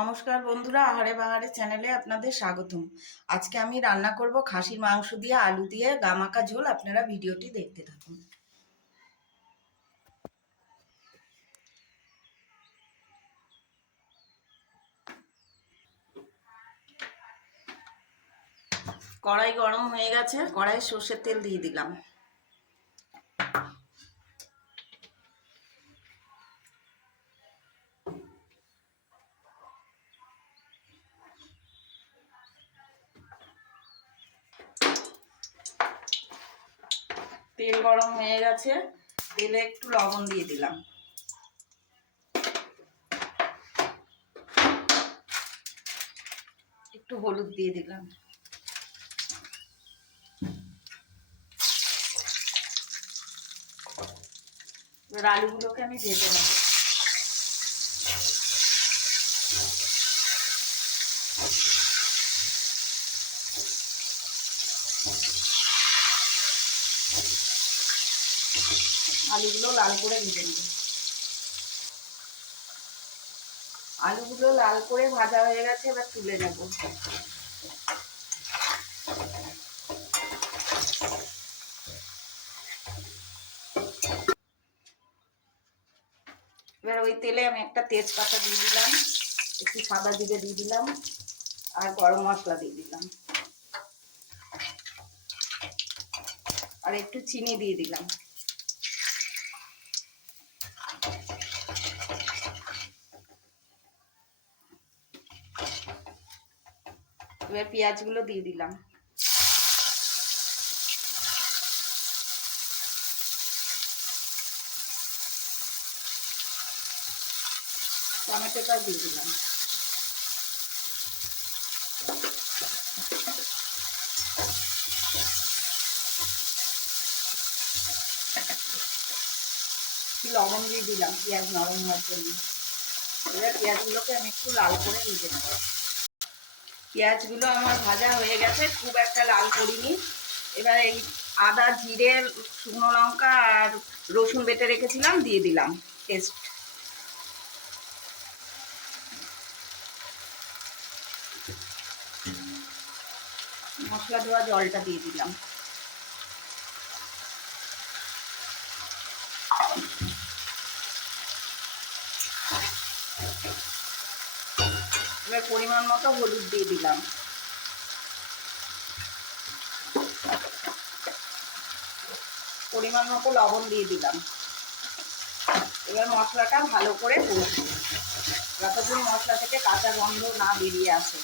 নমস্কার বন্ধুরা, আহারে বাহারে চ্যানেলে আপনাদের স্বাগতম। আজকে আমি রান্না করব খাসির মাংস দিয়ে আলু দিয়ে গামাকা ঝোল। আপনারা ভিডিওটি দেখতে থাকুন। কড়াই গরম হয়ে গেছে, কড়াইয়ে সর্ষের তেল দিয়ে দিলাম। তেল গরম হয়ে গেছে, তেলে একটু লবণ দিয়ে দিলাম। একটু হলুদ দিয়ে দিলাম। এবার আলুগুলোকে আমি ভেজে নেব। আলুগুলো লাল করে ভেজে নেব। আলুগুলো লাল করে ভাজা হয়ে গেছে, এবার তুলে নেব। এবার ওই তেলে আমি একটা তেজপাতা দিয়ে দিলাম, একটু সাদা জিরে দিয়ে দিলাম, আর গরম মশলা দিয়ে দিলাম, আর একটু চিনি দিয়ে দিলাম। এবার পেঁয়াজগুলো দিয়ে দিলাম। টমেটোটা দিয়ে দিলাম। লবণ দিয়ে দিলাম পেঁয়াজ নরম হওয়ার জন্য। এবার পেঁয়াজগুলোকে আমি একটু লাল করে ভেজে নেব। পেঁয়াজগুলো আমার ভাজা হয়ে গেছে, খুব একটা লাল করিনি। এবার এই আদা, জিরে, শুকনো লঙ্কা আর রসুন বেটে রেখেছিলাম দিয়ে দিলাম পেস্ট। মশলা ধোয়া জলটা দিয়ে দিলাম। এবার পরিমাণ মতো হলুদ দিয়ে দিলাম। পরিমাণ মতো লবণ দিয়ে দিলাম। এবার মশলাটা ভালো করে কষবো, যতক্ষণ মশলা থেকে কাঁচা গন্ধ না বেরিয়ে আসে।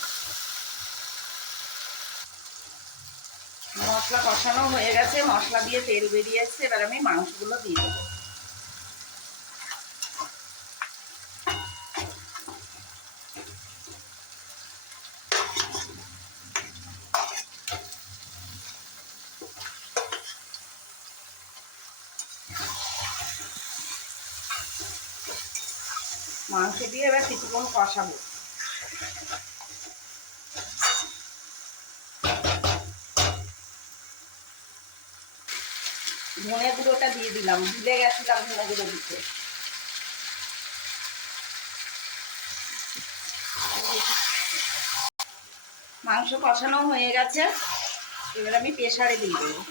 মশলা কষানো হয়ে গেছে, মশলা দিয়ে তেল বেরিয়ে এসছে। এবার আমি মাংসগুলো দিয়ে দেবো। মাংস দিয়ে এবার কিছুক্ষণ কষাবো। ধনে গুঁড়োটা দিয়ে দিলাম, ভুলে গেছিলাম ধনে গুঁড়ো দিতে। মাংস কষানো হয়ে গেছে, এবার আমি প্রেসারে দিয়ে দেবো।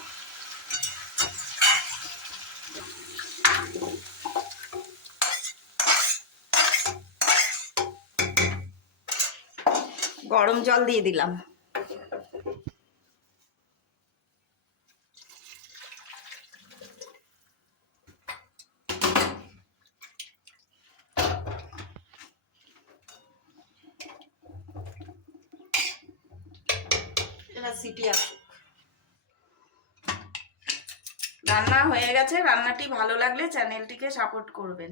গরম জল দিয়ে দিলাম। এবার সিটি আসুক। রান্না হয়ে গেছে। রান্নাটি ভালো লাগলে চ্যানেলটিকে সাপোর্ট করবেন।